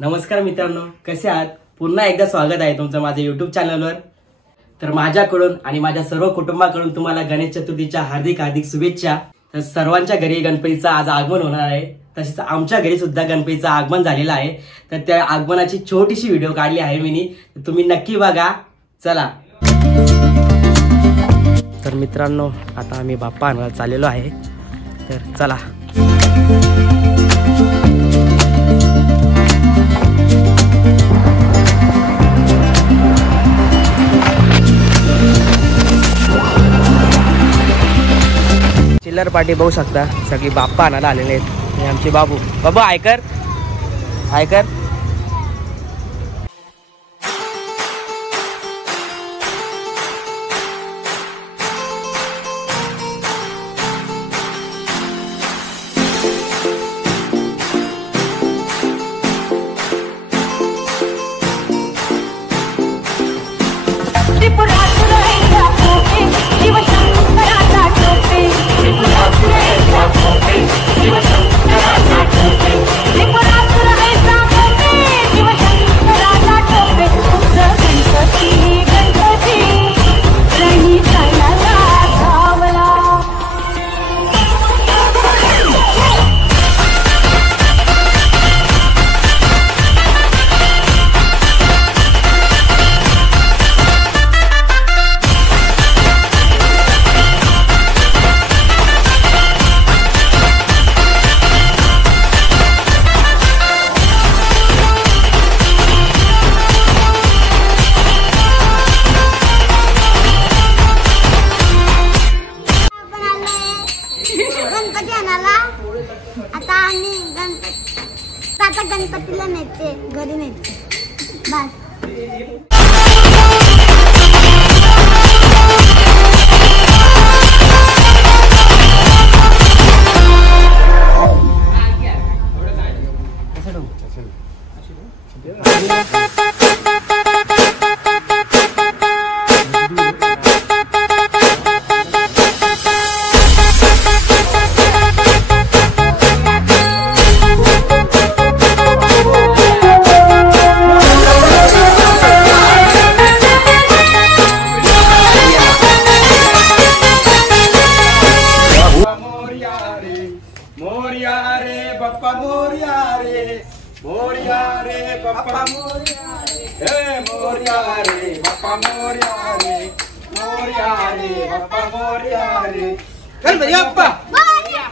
नमस्कार मित्रांनो, कसे आहात? पुन्हा एकदा स्वागत आहे तुमचं माझ्या YouTube चॅनलवर। तर माझ्याकडून आणि माझ्या सर्व कुटुंबाकडून तुम्हाला गणेश चतुर्थीच्या हार्दिक शुभेच्छा। तर सर्वांच्या घरी गणपतीचं आज आगमन होणार आहे, तसेच आमच्या घरी सुद्धा गणपतीचं आगमन झालेलं आहे। तर त्या आगमनाची छोटीशी व्हिडिओ काढली आहे मी, तुम्ही नक्की बघा। चला तर मित्रांनो, आता आम्ही बाप्पा आणायला चाललेलो आहे, तर चला। चिल्लर पार्टी बघू शकता, सगळी बाप्पा आणायला आलेले आहेत। आणि आमचे बाबू ऐकर गणपतीला नेते घरी नेते बस। Papa Moria re, Moria re, Papa Moria re, hey Moria re, Papa Moria re, Moria re, Papa Moria re. Kan berapa? Moria.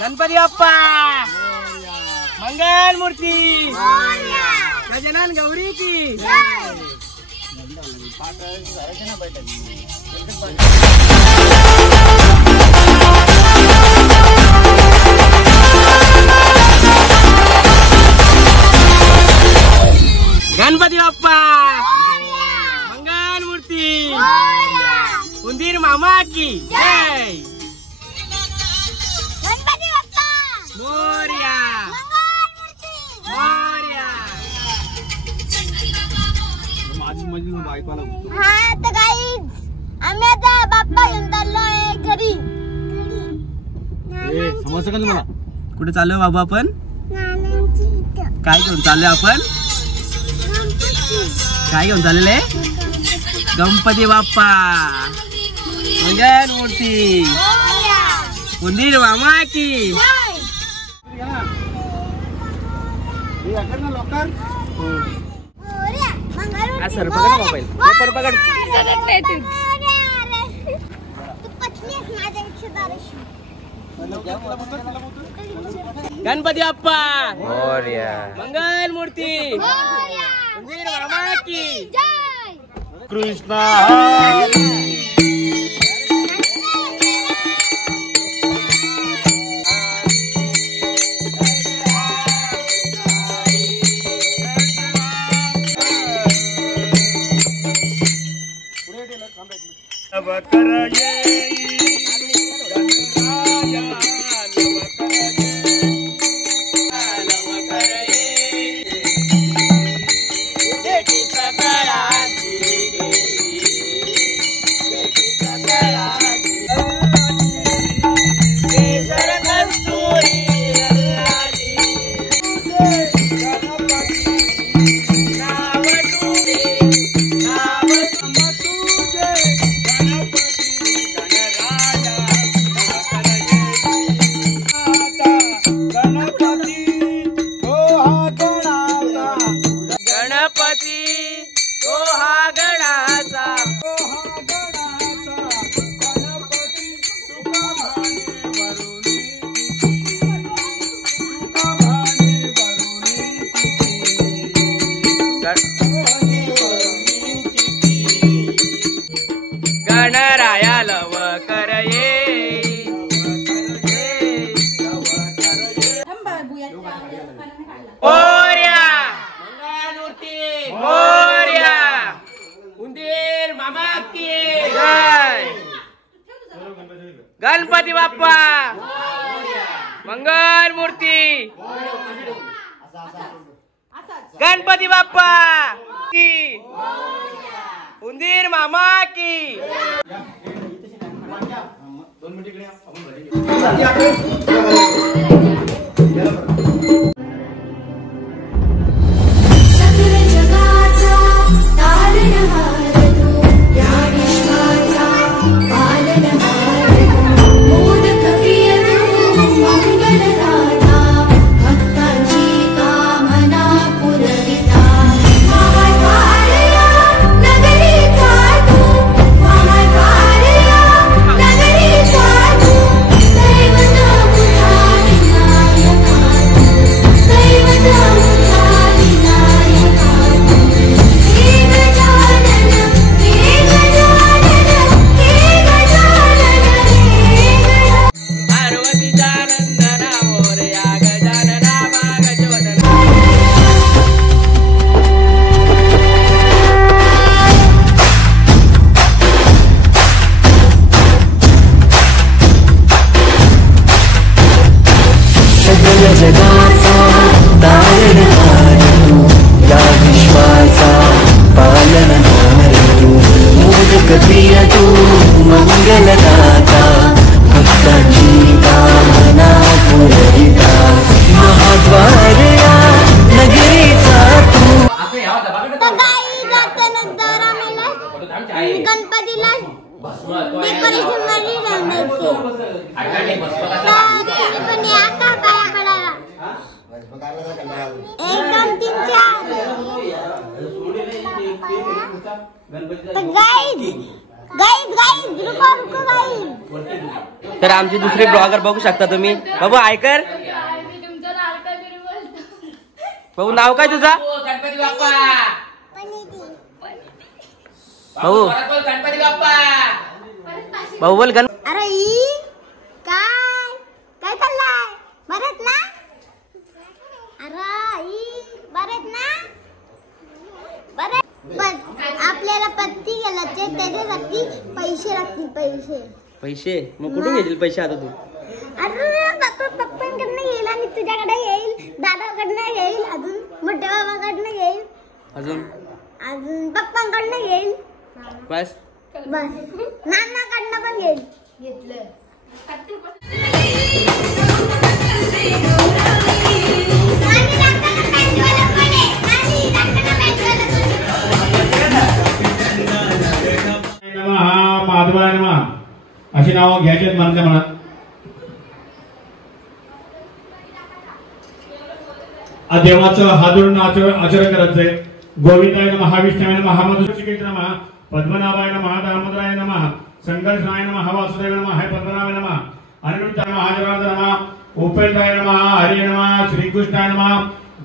Ganpati Bappa मंगल मूर्ती गजानन गौरी की गणपती बाप्पा मंगल मूर्ती उंदीर मामा की जय। मोरया मोरया। हाँ तो गाइस, आम्ही आता बाप्पा घेऊन चाललोय घरी। समजतं का तुम्हाला? कुठे चाललोय बाबा आपण? काय घेऊन चाललोय आपण? काय घेऊन चाललेले? गणपती बाप्पा मंगल मूर्ती उंदीर मामा की सर पकड़ ना मोबाईल, पकड़ गणपती बाप्पा मोरया मंगल मूर्ती उंदीर मामा की कृष्णा। बकर गणराया लवकर ये. मोरया मंगळमूर्ती मोरया. उंदीर मामा की जय. गणपती बाप्पा मंगल मूर्ती. गणपती बाप्पा की. उंदीर मामा की. सकल जगाचा तारणहार तू, या विश्वाचा पालनहार तू. मोदक प्रिय तू, मंगलदाता, भक्तांची कामना पुरविता. महाकार्या नगरीचा तू, महाकार्या नगरीचा तू. दैवत मुझा विनायका तू, दैवत मुझा विनायका तू. हे गजानन, हे गजानन, हे गजानन, हे गजानन. पार्वतीचा नंदना मोरया गजानना मागजोदना. सकल जगाचा तारणहार तू, या विश्वाचा पालनहार तू. मोदक प्रिय तू, मंगलदाता, भक्तांची कामना पुरविता. महाद्वारया नगरीचा तू. तर गाई जातानंतर आम्हाला गणपतीला डेकोरेशन मध्ये रंगायचे. पण या का पाया पडायला 1 2 3 4. तर गाईज रुको गाईज. तर आमची दुसरी ब्लॉगर बघू शकता तुम्ही. बाबू आयकर भाऊ नाव काय तुझा. गणपती बाप्पा. भाऊ गणपती बाप्पा. भाऊ बोल गण. अरे काय चाललंय. बरत ना. अरे बरत ना. बरत आपल्याला पत्ती गेलाचे त्याच्यासाठी पैसे लागतील. पैसे मग कुठून घेशील पैसे आता तू. अरे पप्पांकडनं येईल आणि तुझ्याकडे येईल, दादाकडनं येईल, अजून मोठ्या बाबाकडनं येईल, अजून पप्पांकडनं येईल. बस नानाकडनं पण येईल. घेतलं. माधवाय नमः अशी नावं घ्यायची मनातल्या मनात. देवाचं हादरून आचरण करायचंय. गोविंदाय नमः, विष्णुवाय नमः, मधुसूदनाय नमः, पद्मनाभाय नमः, दामोदराय नमः, संघर्षणाय नमः, वासुदेवाय नमः, पद्मनाभाय नमः, अनिरुद्धाय नमः, महादेवाय नमः, उपेंद्राय नमः, हरी नमः, श्रीकृष्णाय नमः.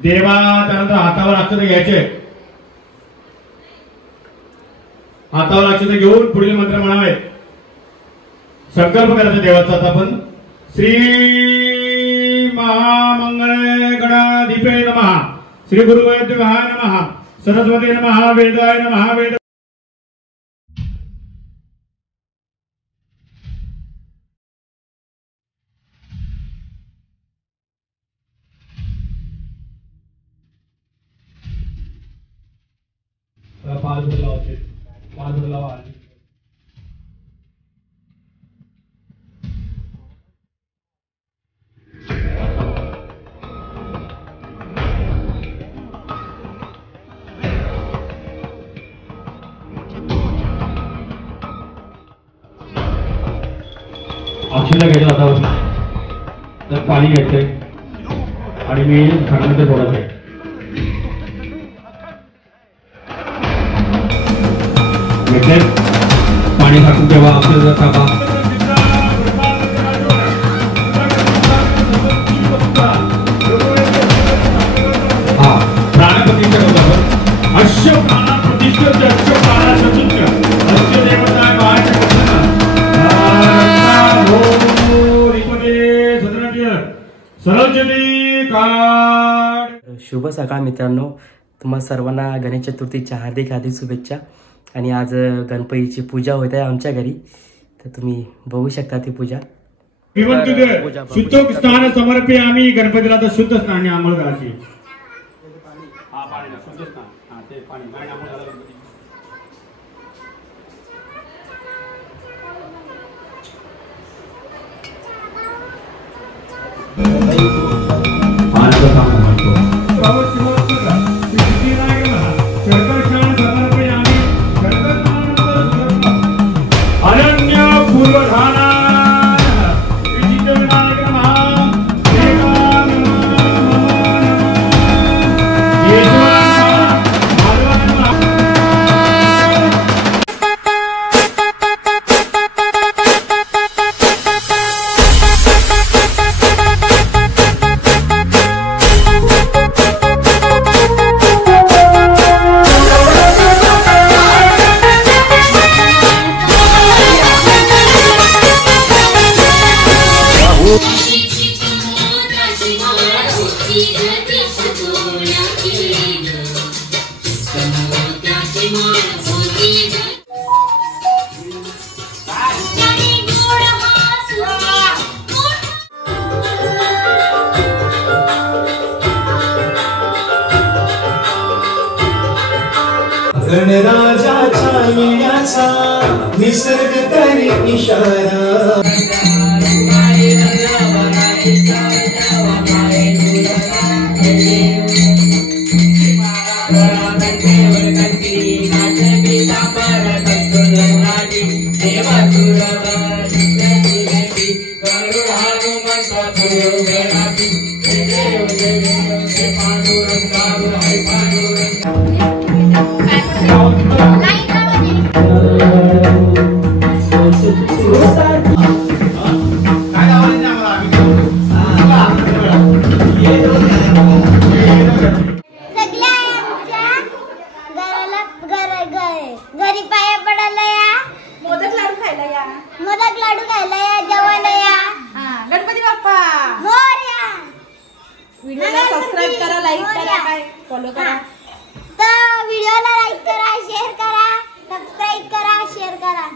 देवा त्यानंतर हातावर अक्षत घ्यायचे. हातावर अक्षत घेऊन पुढील मंत्र म्हणावे. संकल्प करायचा देवाचा. आता आपण श्री महामंगळे गणाधिपे नमः, श्री गुरुवैद्यहाय नमः, सरस्वती नमः, वेदाय नमः, वेद अक्षता घ्यायच्या हातावर तर पाणी घ्यायचंय आणि मी खाण्यामध्ये बोलत आहे. पाणी टाकून ठेवा आपल्याला टाका. हा प्राणप्रतिष्ठा होता. अश्व प्राणा प्रतिष्ठा अश्व प्राणा चतुर्थ अश्व देवता बाहेर शुभ सकाळ मित्रांनो, तुम्हा सर्वांना गणेश चतुर्थीच्या हार्दिक हार्दिक शुभेच्छा. आणि आज गणपतीची पूजा होत आहे आमच्या घरी, तर तुम्ही बघू शकता ती पूजा. शुद्ध स्नान समर्पे आम्ही गणपतीला तर शुद्ध स्नान आंघोळ करायची. गणराजाच्या येण्याचा निसर्ग तरी इशारा. घरी पाया पडायला या, मोदक लाडू खायला या, जेवायला या. गणपती बाप्पा मोरया. व्हिडिओला सबस्क्राइब करा, लाईक करा, काय फॉलो करा. तर व्हिडिओला लाईक करा, शेअर करा, सबस्क्राइब करा, शेअर करा.